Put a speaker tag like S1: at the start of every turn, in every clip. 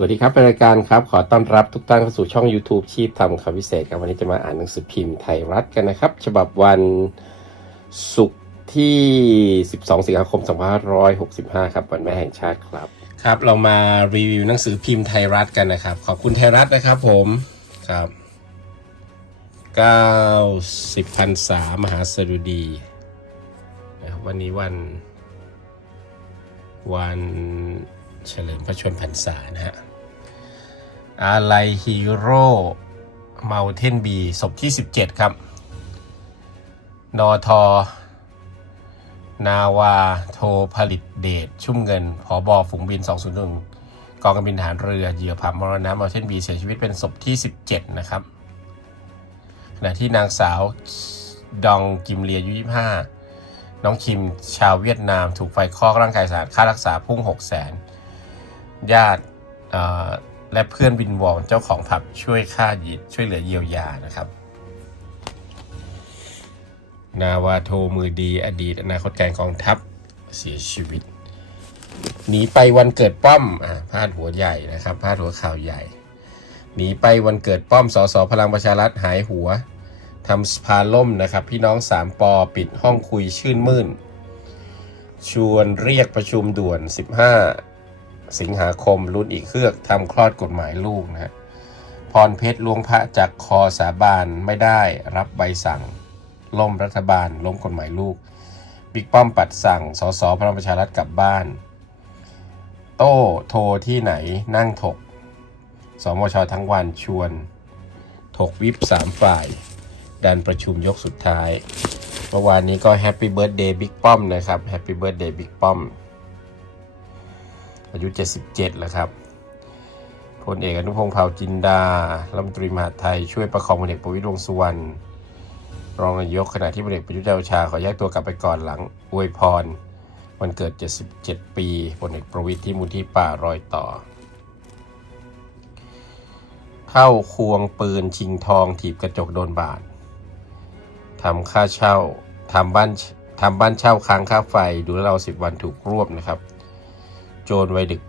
S1: สวัสดีครับเป็นรายการครับ ขอต้อนรับทุกท่านเข้าสู่ช่อง YouTube ชีพทำคำพิเศษครับวันนี้จะมาอ่านหนังสือพิมพ์ไทยรัฐกันนะครับ ฉบับวันศุกร์ที่ 12 สิงหาคม 2565 ครับ วันแม่แห่งชาติครับ ครับ เรามารีวิวหนังสือพิมพ์ไทยรัฐกันนะครับ ขอบคุณไทยรัฐนะครับผมครับ90พรรษามหาสดุดีนะครับวันนี้วัน วันเฉลิมพระชนมพรรษานะฮะ อะไรฮีโร่เมาเทนบีศพที่ 17 ครับ นอทอนาวาโทผลิตเดชชุ่มเงินผอบอฝูงบิน 201 กองการบินทหารเรือเหยื่อผามรณะเมาเทนบีเสียชีวิตเป็นศพที่ 17 นะครับขณะที่นางสาวดองกิมเลียอายุ25 น้องคิมชาวเวียดนามถูกไฟคลอกร่างกายสาหัสค่ารักษาพุ่ง 6 0 0 0 0ญาติอ่อ และเพื่อนบินวอนเจ้าของผับช่วยค่ายิช่วยเหลือเยียวยานะครับ นาวาโทมือดีอดีต อนาคตแกนกองทัพเสียชีวิตหนีไปวันเกิดป้อมอ่าพาดหัวใหญ่นะครับพาดหัวข่าวใหญ่หนีไปวันเกิดป้อมสสพลังประชารัฐหายหัวทำสภาล่มนะครับ พี่น้องสามปอปิดห้องคุยชื่นมื่น ชวนเรียกประชุมด่วน 15 สิงหาคมรุ่นอีกเครือกทำคลอดกฎหมายลูกนะฮะพรเพชรลวงพระจากคอสาบานไม่ได้รับใบสั่ง ล่มรัฐบาลล้มกฎหมายลูก บิ๊กป้อมปัดสั่งสสพลังประชารัฐกลับบ้าน โต้โทรที่ไหนนั่งถก สมชทั้งวันชวน ถกวิปสามฝ่าย ดันประชุมยกสุดท้าย เมื่อวานนี้ก็แฮปปี้เบิร์ดเดย์บิ๊กป้อมนะครับแฮปปี้เบิร์ดเดย์บิ๊กป้อม อายุ 77 แล้วครับพลเอกอนุพงษ์เผ่าจินดารัฐมนตรีมหาดไทยช่วยประคองพลเอกประวิตรวงสุวรรณรองนายกขณะที่พลเอกประยุทธ์จันทร์โอชาขอแยกตัวกลับไปก่อนหลังอวยพรวันเกิด 77 ปีพลเอกประวิตรที่มูลที่ป่ารอยต่อ เข้าควงปืนชิงทองถีบกระจกโดนบาดทำค่าเช่าทำบ้านทำบ้านเช่าค้างค่าไฟดูแลเราสิบวันถูกรวบนะครับ โจรวัยดึก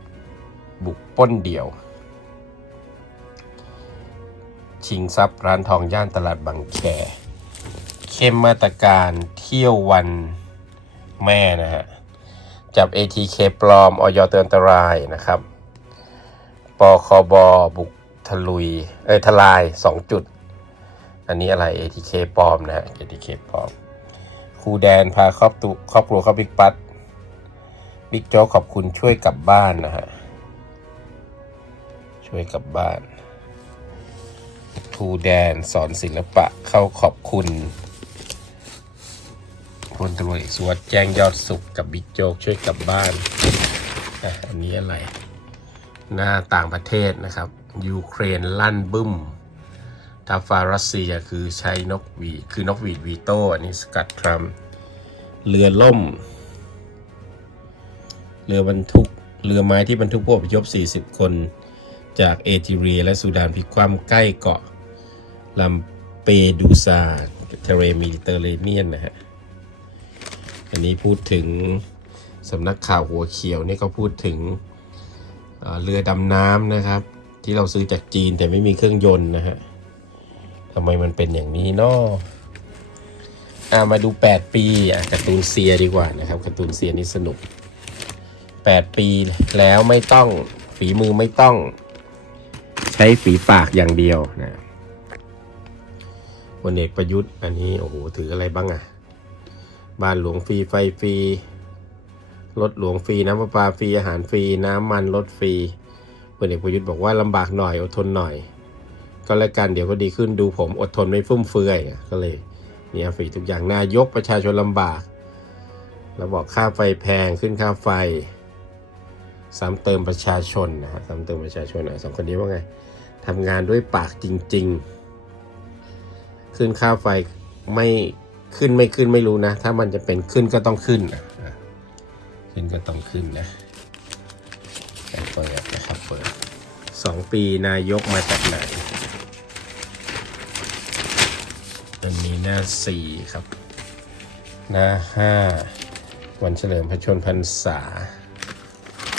S1: บุกป้นเดี่ยว ชิงทรัพย์ร้านทองย่านตลาดบางแค เข้มมาตรการเที่ยววันแม่นะฮะ จับ ATK ปลอมออยเตือนอันตรายนะครับปคบบุกทะลุย เอ้ยทลาย 2 จุด อันนี้อะไร ATK ปลอมนะฮะ ATK ปลอมครูแดนพาครอบตุครอบครัวเข้าบิ๊กปัต บิ๊กโจ๊กขอบคุณช่วยกลับบ้านนะฮะ ช่วยกลับบ้านครูแดนสอนศิลปะเข้าขอบคุณพลตำรวจเอกสุวัสด์แจ้งยอดสุขกับบิ๊กโจ๊กช่วยกลับบ้านอะอันนี้อะไร หน้าต่างประเทศนะครับ ยูเครนลั่นบึ้มทัฟารัสเซียคือใช้นกวี คือนกวีดวีโต้อันนี้สกัดทรัมเรือล่ม เรือบรรทุกเรือไม้ที่บรรทุกผู้อพยพ 40 คน จากเอธิเรียและซูดานพลิกคว่ำใกล้เกาะลัมเปดูซาทะเลมิดิเตอร์เรเนียนนะฮะอันนี้พูดถึงสำนักข่าวหัวเขียวนี่ก็พูดถึงเเรือดำน้ำนะครับ ที่เราซื้อจากจีนแต่ไม่มีเครื่องยนต์นะฮะทำไมมันเป็นอย่างนี้นาะอ่ามาดู 8 ปีอะการ์ตูนเซียดีกว่านะครับการ์ตูนเซียนี่สนุก 8 ปีแล้วไม่ต้องฝีมือไม่ต้อง ใช้ฝีปากอย่างเดียวนะพลเอกประยุทธ์อันนี้โอ้โหถืออะไรบ้างอะบ้านหลวงฟรีไฟฟรีรถหลวงฟรีน้ำประปาฟรีอาหารฟรีน้ำมันรถฟรีพลเอกประยุทธ์บอกว่าลำบากหน่อยอดทนหน่อย ก็แล้วกันเดี๋ยวก็ดีขึ้นดูผมอดทนไม่ฟุ่มเฟือยก็เลยเนี่ยฟรีทุกอย่างนายกประชาชนลำบาก แล้วบอกค่าไฟแพงขึ้นค่าไฟ ซ้ำเติมประชาชนนะฮะซ้ำเติมประชาชนอะสองคนนี้ว่าไงทำงานด้วยปากจริง ๆ ขึ้นค่าไฟไม่ขึ้นไม่ขึ้นไม่รู้นะ ถ้ามันจะเป็นขึ้นก็ต้องขึ้นนะอะขึ้นก็ต้องขึ้นนะเปิดนะครับเปิดสองปีนายกมาจากไหนอันนี้หน้าสี่ครับ หน้าห้าวันเฉลิมพระชนมพรรษา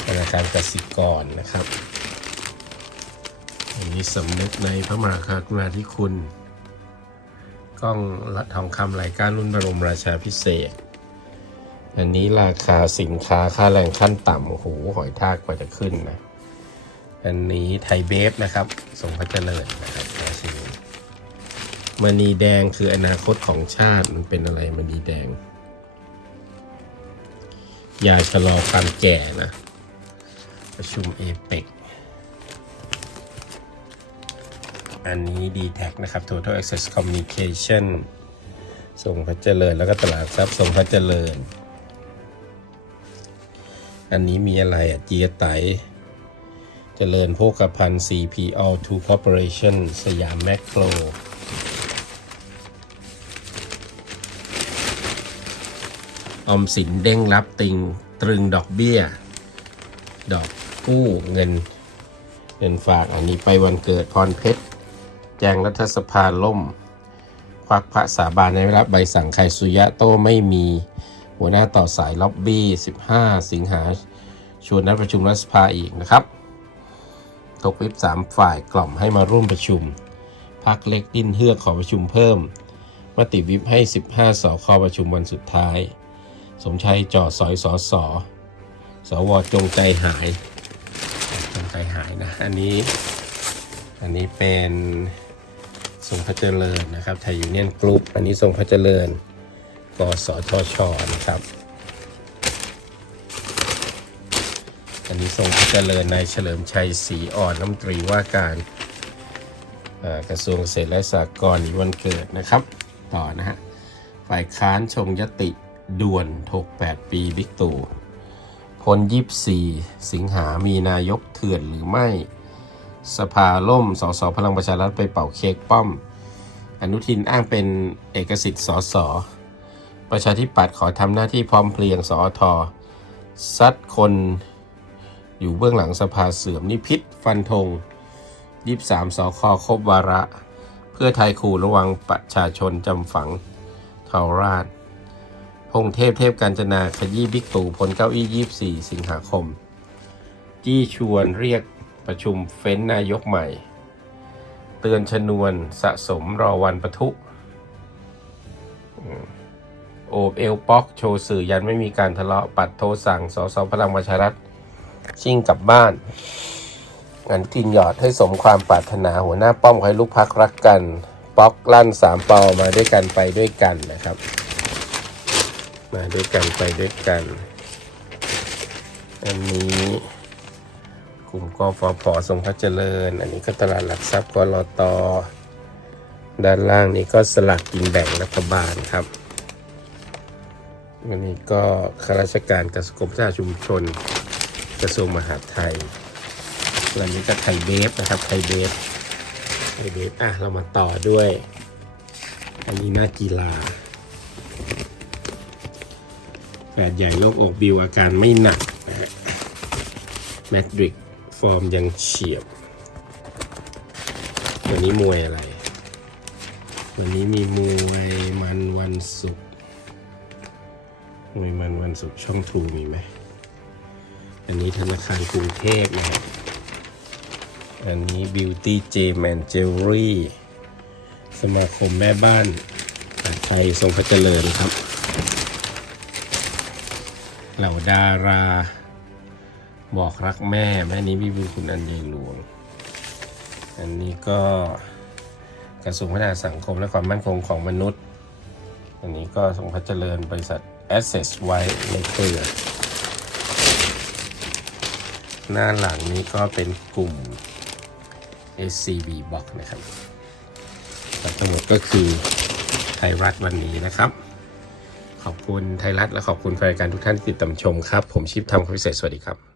S1: ธนาคารกสิกรนะครับอันนี้สำนึกในพระมหากรุณาธิคุณ กล้องละทองคำรายการรุ่นบรมราชาพิเศษ อันนี้ราคาสินค้าค่าแรงขั้นต่ำโอ้โหหอยทากกว่าจะขึ้นนะ อันนี้ไทยเบฟนะครับทรงพระเจริญนะครับราชินีมณีแดงคืออนาคตของชาติมันเป็นอะไรมณีแดงยาชะลอความแก่นะ ประชุมเอเปกอันนี้ d t แทนะครับ Total Access Communication ส่งพระเจริญ แล้วก็ตลาดทรัพย์ส่งพระเจริญ อันนี้มีอะไรอะเจียไตเจริญโภคภัณฑ์ CP All to Corporation สยามแมคโครออมสินเด้งรับติงตรึงดอกเบี้ย ดอก กู้เงิน เงินฝากอันนี้ไปวันเกิดพรเพชร แจงรัฐสภาล่ม ควักพระสาบานในรับใบสั่งไครสุยะโตไม่มี หัวหน้าต่อสายล็อบบี้ 15 สิงหาชวนนัดประชุมรัฐสภาอีกนะครับตกวิปสามฝ่ายกล่อมให้มาร่วมประชุมพักเล็กดิ้นเฮือกขอประชุมเพิ่มมติวิปให้ 15สอคอประชุมวันสุดท้าย สมชัยจ่อสอยสอสอสวจงใจหายายนะ อันนี้ อันนี้เป็นทรงพระเจริญนะครับไทยยูเนียนกรุ๊ปอันนี้ทรงพระเจริญกสทชนะครับ อันนี้ทรงพระเจริญนายเฉลิมชัยศรีอ่อนน้ำตรีว่าการกระทรวงเกษตรและสหกรณ์วันเกิดนะครับ ต่อนะฮะฝ่ายค้านชงยติด่วนถก8ปีบิ๊กตู่ พ้น24สิงหามีนายกเถื่อนหรือไม่ สภาล่มสสพลังประชารัฐไปเป่าเค้กป้อม อนุทินอ้างเป็นเอกสิทธิ์สสประชาธิปัตย์ขอทำหน้าที่พร้อมเพรียงสอทอซัดคนอยู่เบื้องหลังสภาเสื่อมนิพิษฟันธง23สคครบวาระ เพื่อไทยขู่ระวังประชาชนจำฝังเทาราช พงเทพเทพการจนาขยี้บิ๊กตู่พ้นเก้าอี้24สิงหาคม จี้ชวนเรียกประชุมเฟ้นนายกใหม่ เตือนชนวนสะสมรอวันประทุโอบเอลป๊อกโชว์สื่อยันไม่มีการทะเลาะปัดโทรสั่งสสพลังประชารัฐชิ่งกลับบ้านอันทินหยอดให้สมความปรารถนาหัวหน้าป้อมให้ลูกพักรักกัน ป๊อกลั่นสามเปามาด้วยกันไปด้วยกันนะครับ มาด้วยกันไปด้วยกัน อันนี้กลุ่มกฟผทรงพระเจริญ อันนี้ก็ตลาดหลักทรัพย์กรอตด้านล่างนี้ก็สลากกินแบ่งรัฐบาลครับอันนี้ก็ข้าราชการกระทรวงพัฒนาชุมชน กระทรวงมหาดไทยส่วนนี้ก็ไทยเบฟนะครับไทยเบฟไทยเบฟอะเรามาต่อด้วย อันนี้หน้ากีฬา แฝดใหญ่โยกอกบิวอาการไม่หนักนะฮะแมดริกฟอร์มยังเฉียบ วันนี้มวยอะไร วันนี้มีมวยมันวันศุกร์มวยมันวันศุกร์ช่องทูมีไหม อันนี้ธนาคารกรุงเทพนะฮะอันนี้ Beauty Gem and Jewelry สมาคมแม่บ้านไทยทรงพระเจริญครับ เหล่าดารา บอกรักแม่แม่นี้พี่บุญคุณอันใหญ่หลวง อันนี้ก็กระทรวงพัฒนาสังคมและความมั่นคงของมนุษย์ อันนี้ก็ทรงพระเจริญบริษัท Access ไว้ในเครือหน้าหลังนี้ก็เป็นกลุ่ม SCB Box นะครับทั้งหมดก็คือไทยรัฐวันนี้นะครับ ขอบคุณไทยรัฐและขอบคุณแฟนรายการทุกท่านที่ติดตามชมครับ ผมชิปทำคพิเศษสวัสดีครับ